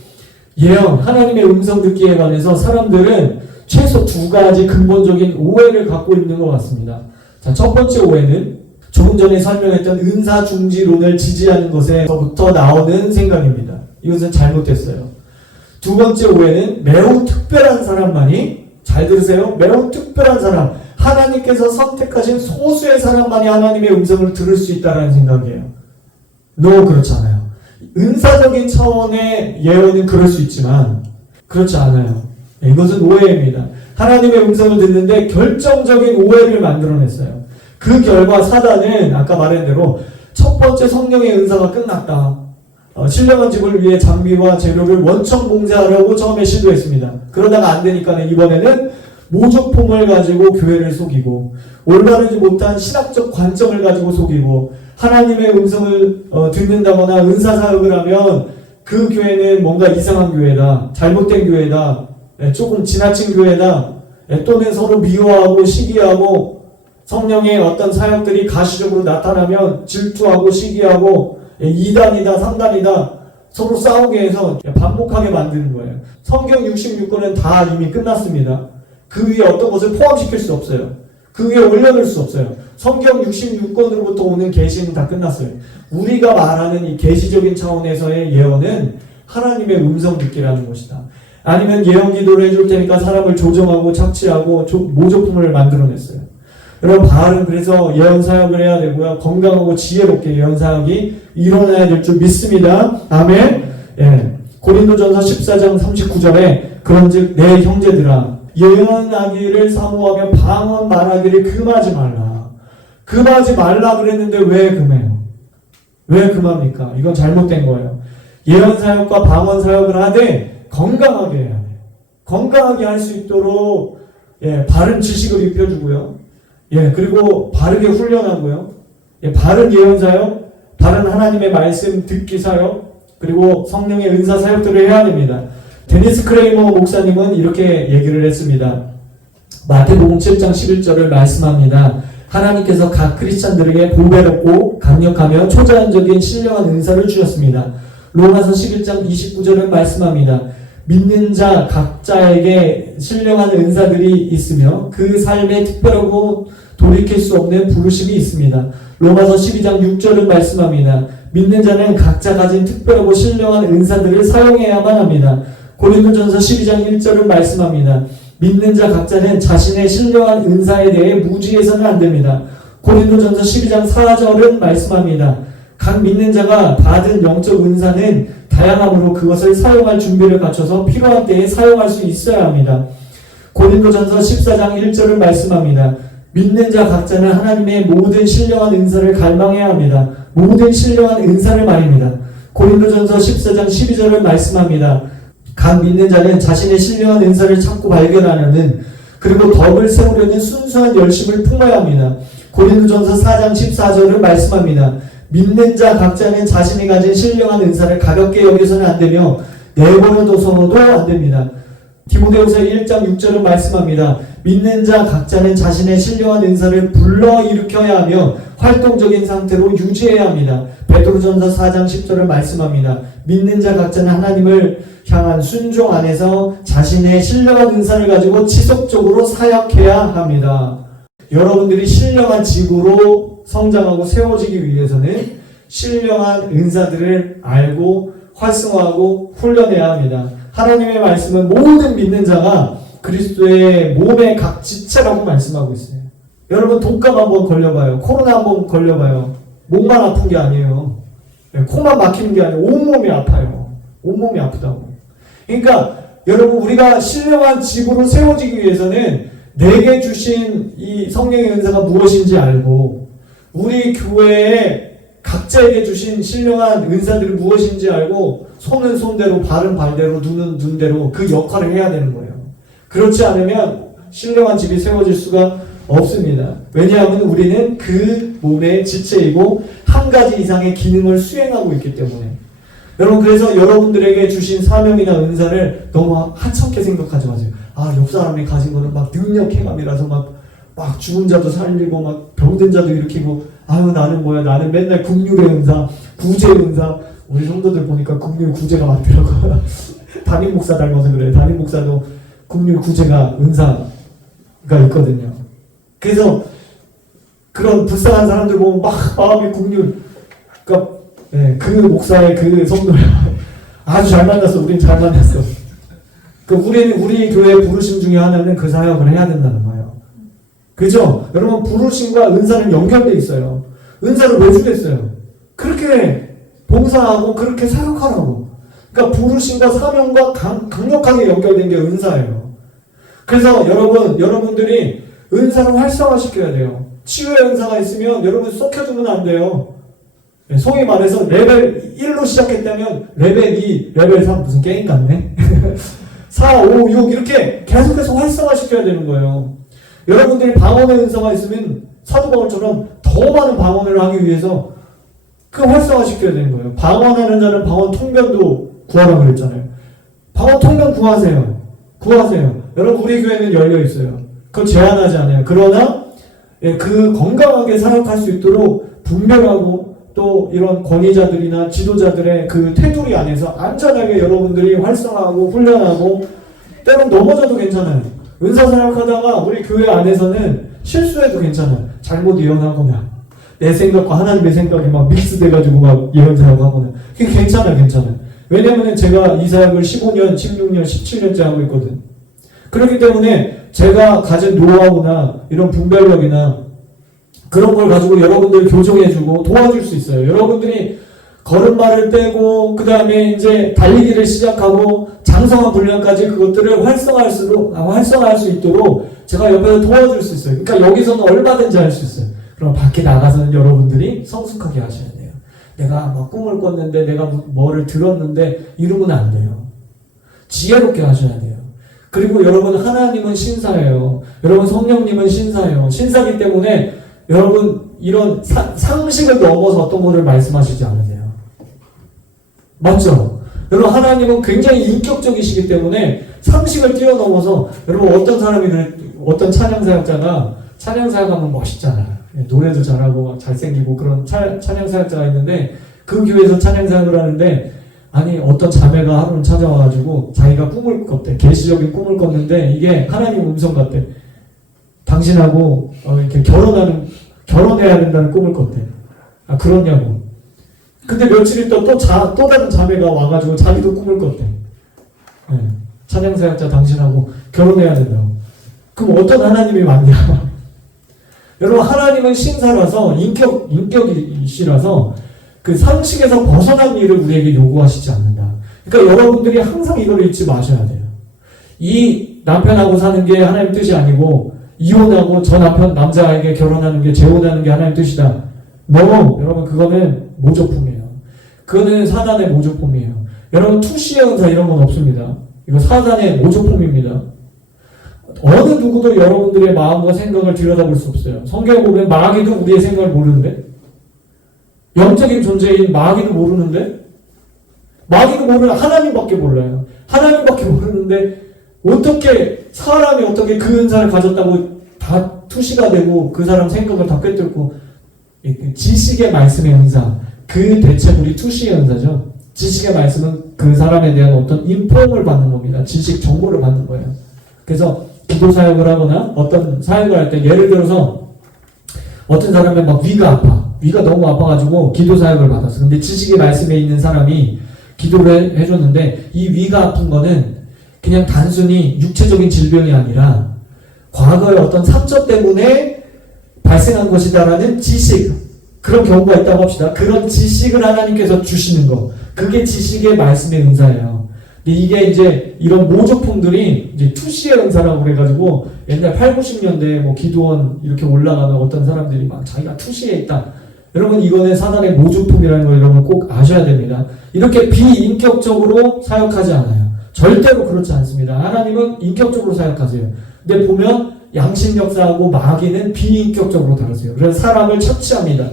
예언, 하나님의 음성 듣기에 관해서 사람들은 최소 두 가지 근본적인 오해를 갖고 있는 것 같습니다. 자, 첫 번째 오해는 조금 전에 설명했던 은사 중지론을 지지하는 것에서부터 나오는 생각입니다. 이것은 잘못됐어요. 두 번째 오해는 매우 특별한 사람만이, 잘 들으세요, 매우 특별한 사람, 하나님께서 선택하신 소수의 사람만이 하나님의 음성을 들을 수 있다는 생각이에요. 그렇지 않아요. 은사적인 차원의 예언은 그럴 수 있지만 그렇지 않아요. 이것은 오해입니다. 하나님의 음성을 듣는데 결정적인 오해를 만들어냈어요. 그 결과 사단은 아까 말한 대로 첫 번째 성령의 은사가 끝났다. 신령한 집을 위해 장비와 재료를 원천 봉사하려고 처음에 시도했습니다. 그러다가 안 되니까 이번에는 모조품을 가지고 교회를 속이고 올바르지 못한 신학적 관점을 가지고 속이고 하나님의 음성을 듣는다거나 은사사역을 하면 그 교회는 뭔가 이상한 교회다, 잘못된 교회다, 조금 지나친 교회다, 또는 서로 미워하고 시기하고 성령의 어떤 사역들이 가시적으로 나타나면 질투하고 시기하고 2단이다 3단이다 서로 싸우게 해서 반복하게 만드는 거예요. 성경 66권은 다 이미 끝났습니다. 그 위에 어떤 것을 포함시킬 수 없어요. 그 위에 올려놓을 수 없어요. 성경 66권으로부터 오는 계시는 다 끝났어요. 우리가 말하는 이 계시적인 차원에서의 예언은 하나님의 음성 듣기라는 것이다. 아니면 예언 기도를 해줄 테니까 사람을 조정하고 착취하고 모조품을 만들어냈어요. 여러분, 바알은 그래서 예언 사역을 해야 되고요. 건강하고 지혜롭게 예언 사역이 일어나야 될 줄 믿습니다. 아멘. 고린도전서 14장 39절에 그런즉 내 형제들아 예언하기를 사모하며 방언 말하기를 금하지 말라. 금하지 말라 그랬는데 왜 금해요? 왜 금합니까? 이건 잘못된 거예요. 예언 사역과 방언 사역을 하되 건강하게 해야 돼요. 건강하게 할 수 있도록 바른 지식을 입혀주고요. 그리고 바르게 훈련하고요. 바른 예언 사역, 바른 하나님의 말씀 듣기 사역, 그리고 성령의 은사 사역들을 해야 됩니다. 데니스 크레이머 목사님은 이렇게 얘기를 했습니다. 마태복음 7장 11절을 말씀합니다. 하나님께서 각 크리스찬들에게 보배롭고 강력하며 초자연적인 신령한 은사를 주셨습니다. 로마서 11장 29절을 말씀합니다. 믿는 자 각자에게 신령한 은사들이 있으며 그 삶에 특별하고 돌이킬 수 없는 부르심이 있습니다. 로마서 12장 6절은 말씀합니다. 믿는 자는 각자 가진 특별하고 신령한 은사들을 사용해야만 합니다. 고린도전서 12장 1절은 말씀합니다. 믿는 자 각자는 자신의 신령한 은사에 대해 무지해서는 안 됩니다. 고린도전서 12장 4절은 말씀합니다. 각 믿는 자가 받은 영적 은사는 다양함으로 그것을 사용할 준비를 갖춰서 필요한 때에 사용할 수 있어야 합니다. 고린도전서 14장 1절을 말씀합니다. 믿는 자 각자는 하나님의 모든 신령한 은사를 갈망해야 합니다. 모든 신령한 은사를 말입니다. 고린도전서 14장 12절을 말씀합니다. 각 믿는 자는 자신의 신령한 은사를 찾고 발견하려는 그리고 덕을 세우려는 순수한 열심을 품어야 합니다. 고린도전서 4장 14절을 말씀합니다. 믿는 자 각자는 자신이 가진 신령한 은사를 가볍게 여겨서는 안 되며 내버려둬서도 안 됩니다. 디모데후서 1장 6절은 말씀합니다. 믿는 자 각자는 자신의 신령한 은사를 불러일으켜야 하며 활동적인 상태로 유지해야 합니다. 베드로전서 4장 10절을 말씀합니다. 믿는 자 각자는 하나님을 향한 순종 안에서 자신의 신령한 은사를 가지고 지속적으로 사역해야 합니다. 여러분들이 신령한 집으로 성장하고 세워지기 위해서는 신령한 은사들을 알고 활성화하고 훈련해야 합니다. 하나님의 말씀은 모든 믿는 자가 그리스도의 몸의 각 지체라고 말씀하고 있어요. 여러분 독감 한번 걸려봐요. 코로나 한번 걸려봐요. 목만 아픈 게 아니에요. 코만 막히는 게 아니에요. 온몸이 아파요. 온몸이 아프다고. 그러니까 여러분 우리가 신령한 집으로 세워지기 위해서는 내게 주신 이 성령의 은사가 무엇인지 알고 우리 교회에 각자에게 주신 신령한 은사들이 무엇인지 알고 손은 손대로 발은 발대로 눈은 눈대로 그 역할을 해야 되는 거예요. 그렇지 않으면 신령한 집이 세워질 수가 없습니다. 왜냐하면 우리는 그 몸의 지체이고 한 가지 이상의 기능을 수행하고 있기 때문에. 여러분 그래서 여러분들에게 주신 사명이나 은사를 너무 하찮게 생각하지 마세요. 옆 사람이 가진 거는 막 능력행함이라서 막 죽은 자도 살리고 막 병든 자도 일으키고 나는 뭐야 나는 맨날 국률의 은사 구제의 은사 우리 성도들 보니까 국률 구제가 많더라고요. 담임 목사 닮아서 그래요. 담임 목사도 국률 구제가 은사가 있거든요. 그래서 그런 불쌍한 사람들 보면 막 마음이 국률 그러니까 그 목사의 그 성도를 아주 잘 만났어. 우린 잘 만났어. 우리 교회 부르심 중에 하나는 그 사역을 해야 된다는 거예요. 그죠? 여러분, 부르심과 은사는 연결되어 있어요. 은사를 왜 주겠어요? 그렇게 봉사하고 그렇게 사역하라고. 그러니까 부르심과 사명과 강력하게 연결된 게 은사예요. 그래서 여러분들이 은사를 활성화시켜야 돼요. 치유의 은사가 있으면 여러분 쏟혀주면 안 돼요. 소위 말해서 레벨 1로 시작했다면 레벨 2, 레벨 3 무슨 게임 같네. 4, 5, 6 이렇게 계속해서 활성화시켜야 되는 거예요. 여러분들이 방언의 은사가 있으면 사도 바울처럼 더 많은 방언을 하기 위해서 그 활성화시켜야 되는 거예요. 방언하는 자는 방언 통변도 구하라고 그랬잖아요. 방언 통변 구하세요. 여러분 우리 교회는 열려 있어요. 그거 제한하지 않아요. 그러나 그 건강하게 사역할 수 있도록 분별하고 또 이런 권위자들이나 지도자들의 그 테두리 안에서 안전하게 여러분들이 활성화하고 훈련하고 때론 넘어져도 괜찮아요. 은사 사역하다가 우리 교회 안에서는 실수해도 괜찮아요. 잘못 예언하거나 내 생각과 하나님의 생각이 막 믹스돼가지고 막 예언 사역하거나 그게 괜찮아요. 왜냐면 제가 이 사역을 15년, 16년, 17년째 하고 있거든. 그렇기 때문에 제가 가진 노하우나 이런 분별력이나 그런 걸 가지고 여러분들 교정해주고 도와줄 수 있어요. 여러분들이 걸음마를 떼고 그 다음에 이제 달리기를 시작하고 장성한 분량까지 그것들을 활성화할 수 있도록 제가 옆에서 도와줄 수 있어요. 그러니까 여기서는 얼마든지 할 수 있어요. 그럼 밖에 나가서는 여러분들이 성숙하게 하셔야 돼요. 내가 막 꿈을 꿨는데 내가 뭐를 들었는데 이러면 안 돼요. 지혜롭게 하셔야 돼요. 그리고 여러분 하나님은 신사예요. 여러분 성령님은 신사예요. 신사기 때문에 여러분 이런 상식을 넘어서 어떤 것을 말씀하시지 않으세요. 맞죠? 여러분 하나님은 굉장히 인격적이시기 때문에 상식을 뛰어넘어서 여러분 어떤 찬양사역자가 찬양사역하면 멋있잖아요. 노래도 잘하고 잘생기고 그런 찬양사역자가 있는데 그 교회에서 찬양사역을 하는데 아니 어떤 자매가 하루는 찾아와가지고 자기가 꿈을 꿨대. 계시적인 꿈을 꿨는데 이게 하나님 음성 같대. 당신하고 이렇게 결혼해야 된다는 꿈을 꿨대. 아 그렇냐고. 근데 며칠 있다 또 다른 자매가 와가지고 자기도 꿈을 꿨대. 네. 찬양사역자 당신하고 결혼해야 된다고. 그럼 어떤 하나님이 맞냐? 여러분 하나님은 신사라서 인격이시라서 그 상식에서 벗어난 일을 우리에게 요구하시지 않는다. 그러니까 여러분들이 항상 이걸 잊지 마셔야 돼요. 이 남편하고 사는 게 하나님 뜻이 아니고 이혼하고 저 남자에게 결혼하는 게 재혼하는 게 하나님 뜻이다. 여러분 그거는 모조품이에요. 그거는 사단의 모조품이에요. 여러분 투시의 은사 이런 건 없습니다. 이거 사단의 모조품입니다. 어느 누구도 여러분들의 마음과 생각을 들여다볼 수 없어요. 성경 보면 마귀도 우리의 생각을 모르는데 영적인 존재인 마귀도 모르는데 마귀도 모르는 하나님밖에 몰라요. 하나님밖에 모르는데 사람이 어떻게 그 은사를 가졌다고 다 투시가 되고 그 사람 생각을 다 꿰뚫고 지식의 말씀의 은사 그 대체물이 투시의 은사죠. 지식의 말씀은 그 사람에 대한 어떤 인폼을 받는 겁니다. 지식 정보를 받는 거예요. 그래서 기도 사역을 하거나 어떤 사역을 할 때 예를 들어서 어떤 사람은 막 위가 너무 아파가지고 기도 사역을 받았어. 근데 지식의 말씀에 있는 사람이 기도를 해줬는데 이 위가 아픈 거는 그냥 단순히 육체적인 질병이 아니라 과거의 어떤 상처 때문에 발생한 것이다라는 지식, 그런 경우가 있다고 합시다. 그런 지식을 하나님께서 주시는 거, 그게 지식의 말씀의 은사예요. 근데 이게 이제 이런 모조품들이 이제 투시의 은사라고 그래가지고 옛날 8, 90년대 뭐 기도원 이렇게 올라가면 어떤 사람들이 막 자기가 투시에 있다. 여러분 이거는 사단의 모조품이라는 걸 여러분 꼭 아셔야 됩니다. 이렇게 비인격적으로 사역하지 않아요. 절대로 그렇지 않습니다. 하나님은 인격적으로 사역하세요. 근데 보면 양심 역사하고 마귀는 비인격적으로 다루세요. 그래서 사람을 처치합니다.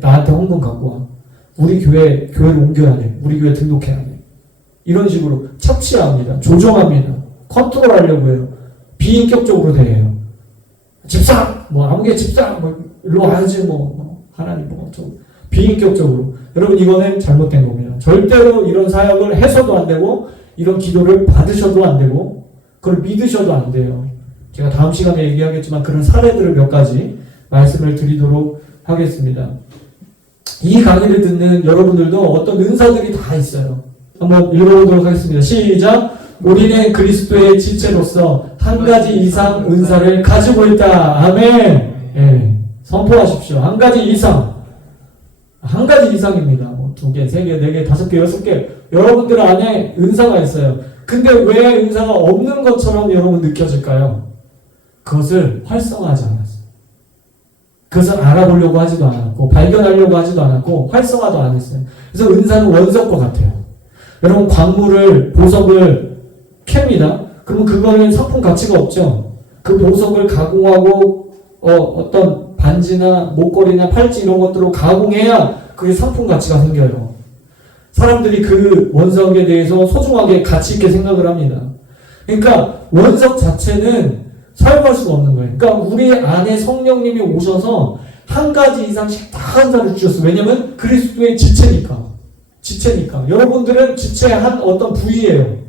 나한테 헌금 갖고 와. 우리 교회를 옮겨야 돼. 우리 교회 등록해야 돼. 이런 식으로 착취합니다. 조정합니다. 컨트롤하려고 해요. 비인격적으로 대해요. 집사! 아무개 집사! 일로 와야지 하나님 좀 비인격적으로. 여러분 이거는 잘못된 겁니다. 절대로 이런 사역을 해서도 안 되고 이런 기도를 받으셔도 안 되고 그걸 믿으셔도 안 돼요. 제가 다음 시간에 얘기하겠지만 그런 사례들을 몇 가지 말씀을 드리도록 하겠습니다. 이 강의를 듣는 여러분들도 어떤 은사들이 다 있어요. 한번 읽어보도록 하겠습니다. 시작! 우리는 그리스도의 지체로서 한 가지 이상 은사를 가지고 있다. 아멘. 예, 선포하십시오. 한 가지 이상. 한 가지 이상입니다. 뭐 2개, 3개, 4개, 5개, 6개. 여러분들 안에 은사가 있어요. 근데 왜 은사가 없는 것처럼 여러분 느껴질까요? 그것을 활성화하지 않았어요. 그것을 알아보려고 하지도 않았고, 발견하려고 하지도 않았고, 활성화도 안 했어요. 그래서 은사는 원석과 같아요. 여러분, 광물을, 보석을 캡니다. 그러면 그거는 상품 가치가 없죠. 그 보석을 가공하고, 어떤 반지나 목걸이나 팔찌 이런 것들로 가공해야 그게 상품 가치가 생겨요. 사람들이 그 원석에 대해서 소중하게 가치 있게 생각을 합니다. 그러니까 원석 자체는 사용할 수가 없는 거예요. 그러니까 우리 안에 성령님이 오셔서 한 가지 이상씩 다 은사를 주셨어요. 왜냐면 그리스도의 지체니까. 여러분들은 지체의 한 어떤 부위예요.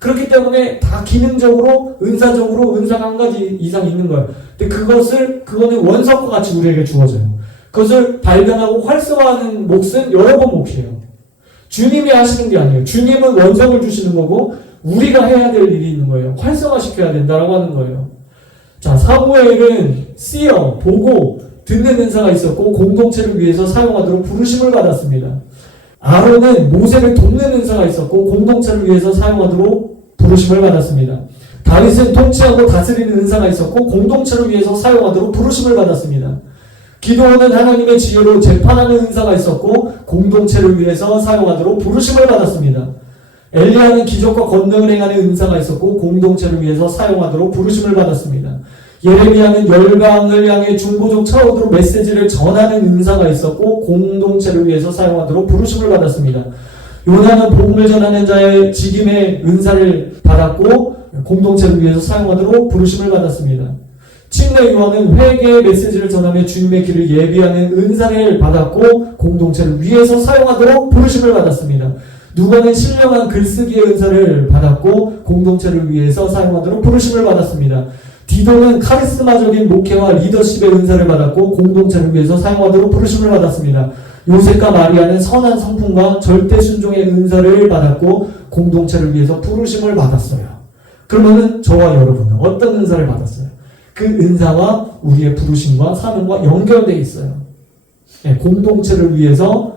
그렇기 때문에 다 기능적으로, 은사적으로 은사가 한 가지 이상 있는 거예요. 근데 그거는 원석과 같이 우리에게 주어져요. 그것을 발견하고 활성화하는 몫은 여러분 몫이에요. 주님이 하시는 게 아니에요. 주님은 원석을 주시는 거고, 우리가 해야 될 일이 있는 거예요. 활성화시켜야 된다라고 하는 거예요. 자, 사무엘은 쓰여, 보고, 듣는 은사가 있었고, 공동체를 위해서 사용하도록 부르심을 받았습니다. 아론은 모세를 돕는 은사가 있었고, 공동체를 위해서 사용하도록 부르심을 받았습니다. 다윗은 통치하고 다스리는 은사가 있었고, 공동체를 위해서 사용하도록 부르심을 받았습니다. 기도원은 하나님의 지혜로 재판하는 은사가 있었고, 공동체를 위해서 사용하도록 부르심을 받았습니다. 엘리야는 기적과 권능을 행하는 은사가 있었고, 공동체를 위해서 사용하도록 부르심을 받았습니다. 예레미야는 열방을 향해 중보적 차원으로 메시지를 전하는 은사가 있었고, 공동체를 위해서 사용하도록 부르심을 받았습니다. 요나는 복음을 전하는 자의 직임의 은사를 받았고, 공동체를 위해서 사용하도록 부르심을 받았습니다. 침례 요한은 회개의 메시지를 전하며 주님의 길을 예비하는 은사를 받았고, 공동체를 위해서 사용하도록 부르심을 받았습니다. 누가는 신령한 글쓰기의 은사를 받았고, 공동체를 위해서 사용하도록 부르심을 받았습니다. 디도는 카리스마적인 목회와 리더십의 은사를 받았고, 공동체를 위해서 사용하도록 부르심을 받았습니다. 요셉과 마리아는 선한 성품과 절대 순종의 은사를 받았고, 공동체를 위해서 부르심을 받았어요. 그러면은 저와 여러분은 어떤 은사를 받았어요? 그 은사와 우리의 부르심과 사명과 연결되어 있어요. 네, 공동체를 위해서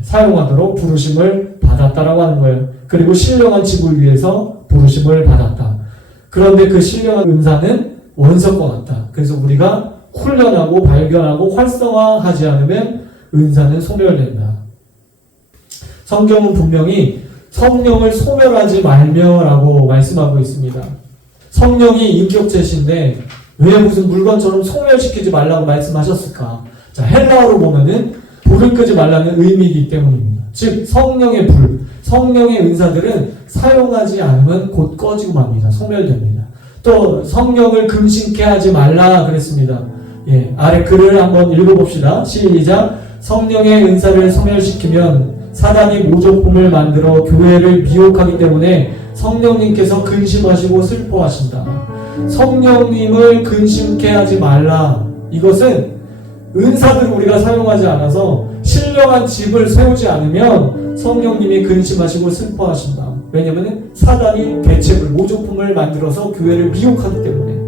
사용하도록 부르심을 받았다라고 하는 거예요. 그리고 신령한 집을 위해서 부르심을 받았다. 그런데 그 신령한 은사는 원석과 같다. 그래서 우리가 훈련하고 발견하고 활성화하지 않으면 은사는 소멸된다. 성경은 분명히 성령을 소멸하지 말며라고 말씀하고 있습니다. 성령이 인격체신데 왜 무슨 물건처럼 소멸시키지 말라고 말씀하셨을까? 자, 헬라어로 보면은 불을 끄지 말라는 의미이기 때문입니다. 즉 성령의 불, 성령의 은사들은 사용하지 않으면 곧 꺼지고 맙니다. 소멸됩니다. 또 성령을 금신케 하지 말라 그랬습니다. 예, 아래 글을 한번 읽어봅시다. 시작. 성령의 은사를 소멸시키면 사단이 모조품을 만들어 교회를 미혹하기 때문에 성령님께서 근심하시고 슬퍼하신다. 성령님을 근심케 하지 말라. 이것은 은사들을 우리가 사용하지 않아서 신령한 집을 세우지 않으면 성령님이 근심하시고 슬퍼하신다. 왜냐하면 사단이 대책을, 모조품을 만들어서 교회를 미혹하기 때문에.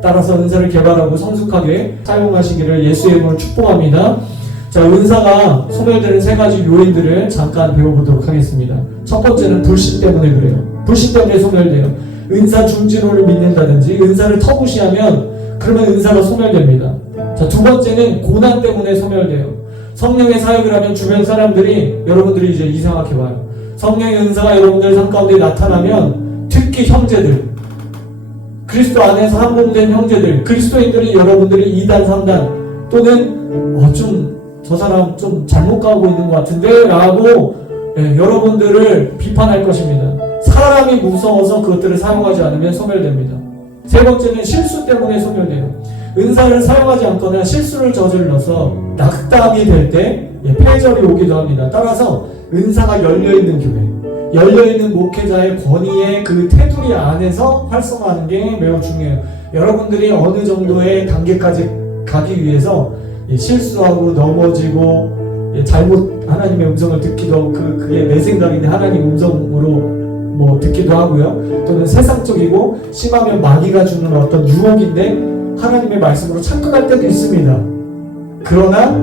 따라서 은사를 개발하고 성숙하게 사용하시기를 예수의 이름으로 축복합니다. 자, 은사가 소멸되는 3가지 요인들을 잠깐 배워보도록 하겠습니다. 첫 번째는 불신 때문에 그래요. 불신 때문에 소멸돼요. 은사 중진호를 믿는다든지 은사를 터무시하면 그러면 은사가 소멸됩니다. 자, 두 번째는 고난 때문에 소멸돼요. 성령의 사역을 하면 주변 사람들이 여러분들이 이제 이상하게 봐요. 성령의 은사가 여러분들 삶 가운데 나타나면 특히 형제들, 그리스도 안에서 한 몸 된 형제들, 그리스도인들이 여러분들이 2단, 3단 또는 저 사람 좀 잘못 가고 있는 것 같은데 라고 여러분들을 비판할 것입니다. 사람이 무서워서 그것들을 사용하지 않으면 소멸됩니다. 세 번째는 실수 때문에 소멸돼요. 은사를 사용하지 않거나 실수를 저질러서 낙담이 될 때 폐절이 오기도 합니다. 따라서 은사가 열려있는 교회, 열려있는 목회자의 권위의 그 테두리 안에서 활성화하는 게 매우 중요해요. 여러분들이 어느 정도의 단계까지 가기 위해서 실수하고 넘어지고 잘못 하나님의 음성을 듣기도 하고 그게 내 생각인데 하나님 음성으로 뭐 듣기도 하고요. 또는 세상적이고 심하면 마귀가 주는 어떤 유혹인데 하나님의 말씀으로 착각할 때도 있습니다. 그러나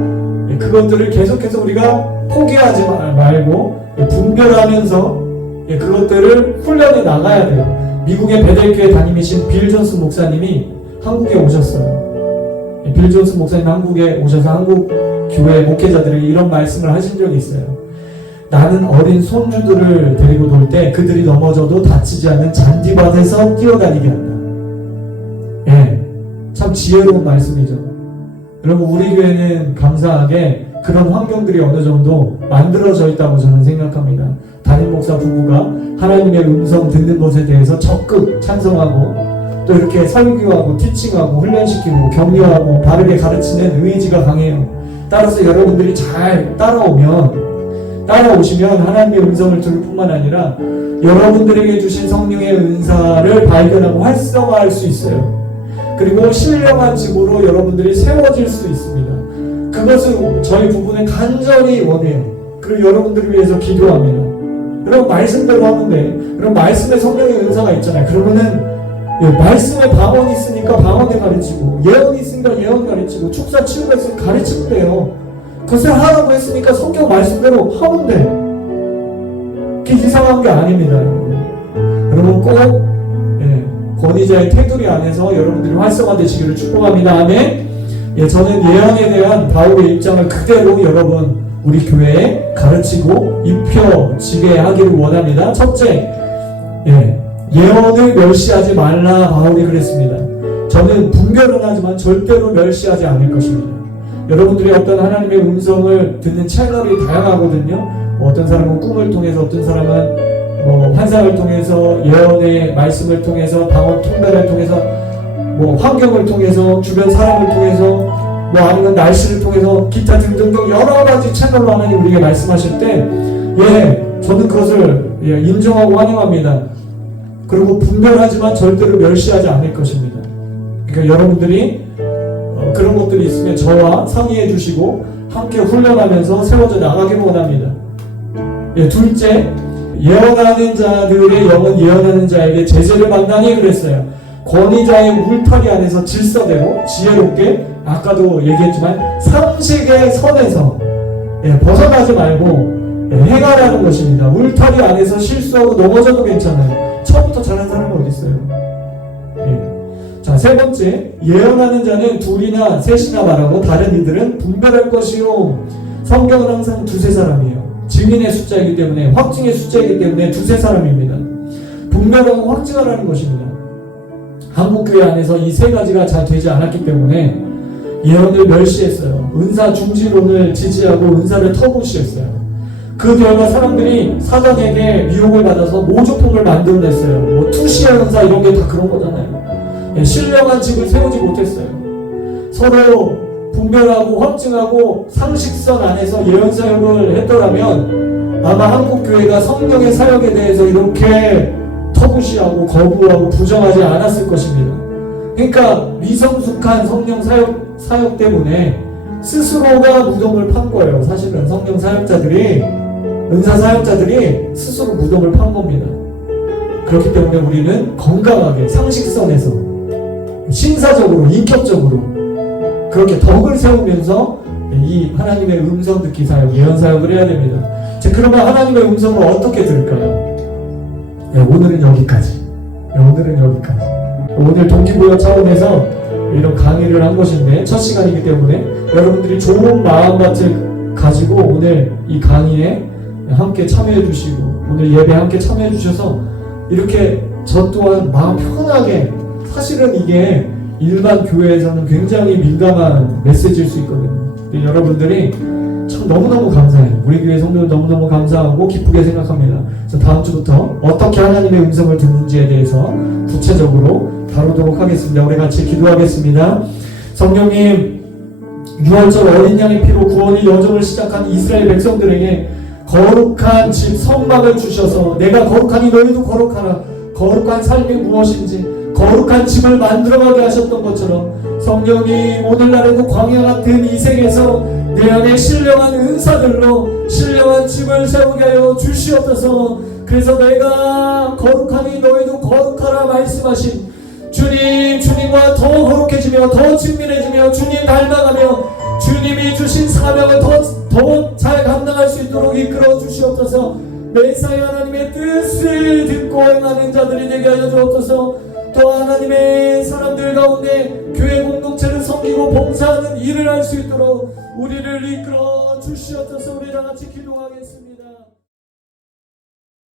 그것들을 계속해서 우리가 포기하지 말고 분별하면서 그것들을 훈련해 나가야 돼요. 미국의 베델교회 담임이신 빌 존스 목사님이 한국에 오셨어요. 빌 존스 목사님 한국에 오셔서 한국 교회 목회자들에게 이런 말씀을 하신 적이 있어요. 나는 어린 손주들을 데리고 놀 때 그들이 넘어져도 다치지 않는 잔디밭에서 뛰어다니게 한다. 참 지혜로운 말씀이죠. 여러분, 우리 교회는 감사하게 그런 환경들이 어느 정도 만들어져 있다고 저는 생각합니다. 담임 목사 부부가 하나님의 음성 듣는 것에 대해서 적극 찬성하고 또 이렇게 설교하고 티칭하고 훈련시키고 격려하고 바르게 가르치는 의지가 강해요. 따라서 여러분들이 잘 따라오시면 하나님의 음성을 들을 뿐만 아니라 여러분들에게 주신 성령의 은사를 발견하고 활성화할 수 있어요. 그리고 신령한 집으로 여러분들이 세워질 수 있습니다. 그것을 저희 부부는 간절히 원해요. 그리고 여러분들을 위해서 기도합니다. 여러분, 말씀대로 하면 돼. 그럼 말씀에 성령의 은사가 있잖아요. 그러면은 말씀에 방언이 있으니까 방언에 가르치고, 예언이 있으니까 예언 가르치고, 축사 치유가 있으니까 가르치면 돼요. 그것을 하라고 했으니까 성경 말씀대로 하면 돼. 그게 이상한 게 아닙니다, 여러분. 여러분 꼭 권위자의 테두리 안에서 여러분들이 활성화되시기를 축복합니다. 아멘. 저는 예언에 대한 바울의 입장을 그대로 여러분 우리 교회에 가르치고 입혀지게 하기를 원합니다. 첫째, 예언을 멸시하지 말라 바울이 그랬습니다. 저는 분별은 하지만 절대로 멸시하지 않을 것입니다. 여러분들이 어떤 하나님의 음성을 듣는 채널이 다양하거든요. 어떤 사람은 꿈을 통해서, 어떤 사람은 환상을 통해서, 예언의 말씀을 통해서, 방언 통달을 통해서, 환경을 통해서, 주변 사람을 통해서, 아니면 날씨를 통해서, 기타 등등등 여러 가지 채널로 하나님 우리에게 말씀하실 때, 저는 그것을 인정하고 환영합니다. 그리고 분별하지만 절대로 멸시하지 않을 것입니다. 그러니까 여러분들이 그런 것들이 있으면 저와 상의해 주시고 함께 훈련하면서 세워져 나가기를 원합니다. 둘째, 예언하는 자들의 영은 예언하는 자에게 제재를 받나니 그랬어요. 권위자의 울타리 안에서 질서대로 지혜롭게, 아까도 얘기했지만 상식의 선에서 벗어나지 말고 행하라는 것입니다. 울타리 안에서 실수하고 넘어져도 괜찮아요. 처음부터 잘하는 사람은 어디 있어요? 자, 세 번째, 예언하는 자는 둘이나 셋이나 말하고 다른 이들은 분별할 것이요. 성경은 항상 두세 사람이에요. 증인의 숫자이기 때문에, 확증의 숫자이기 때문에 두세 사람입니다. 분별하고 확증하라는 것입니다. 한국교회 안에서 이 세 가지가 잘 되지 않았기 때문에 예언을 멸시했어요. 은사 중지론을 지지하고 은사를 터부시했어요. 그 결과 사람들이 사단에게 미혹을 받아서 모조품을 만들어냈어요. 투시의 은사 이런 게 다 그런 거잖아요. 신령한 집을 세우지 못했어요. 서로 분별하고 확증하고 상식선 안에서 예언 사역을 했더라면 아마 한국교회가 성령의 사역에 대해서 이렇게 터부시하고 거부하고 부정하지 않았을 것입니다. 그러니까 미성숙한 성령 사역 때문에 스스로가 무덤을 판 거예요. 사실은 성령 사역자들이, 은사 사역자들이 스스로 무덤을 판 겁니다. 그렇기 때문에 우리는 건강하게 상식선에서 신사적으로, 인격적으로 그렇게 덕을 세우면서 이 하나님의 음성 듣기 사역, 예언 사역을 해야 됩니다. 자, 그러면 하나님의 음성을 어떻게 들을까요? 오늘은 여기까지. 오늘 동기부여 차원에서 이런 강의를 한 것인데 첫 시간이기 때문에 여러분들이 좋은 마음밭을 가지고 오늘 이 강의에 함께 참여해 주시고 오늘 예배 함께 참여해 주셔서 이렇게 저 또한 마음 편하게, 사실은 이게 일반 교회에서는 굉장히 민감한 메시지일 수 있거든요. 근데 여러분들이 참 너무너무 감사해요. 우리 교회 성도들 너무너무 감사하고 기쁘게 생각합니다. 그래서 다음 주부터 어떻게 하나님의 음성을 듣는지에 대해서 구체적으로 다루도록 하겠습니다. 우리 같이 기도하겠습니다. 성령님, 6월절 어린 양의 피로 구원의 여정을 시작한 이스라엘 백성들에게 거룩한 집, 성막을 주셔서 내가 거룩하니 너희도 거룩하라, 거룩한 삶이 무엇인지 거룩한 집을 만들어가게 하셨던 것처럼 성령님, 오늘날에도 광야 같은 이 세계에서 내 안에 신령한 은사들로 신령한 집을 세우게 하여 주시옵소서. 그래서 내가 거룩하니 너희도 거룩하라 말씀하신 주님과 더 거룩해지며 더 친밀해지며 주님 닮아가며 주님이 주신 사명을 더 잘 감당할 수 있도록 이끌어 주시옵소서. 매사에 하나님의 뜻을 듣고 행하는 자들이 되게 하여 주옵소서. 또 하나님의 사람들 가운데 교회 공동체를 섬기고 봉사하는 일을 할 수 있도록 우리를 이끌어 주시옵소서. 우리 다 같이 기도하겠습니다.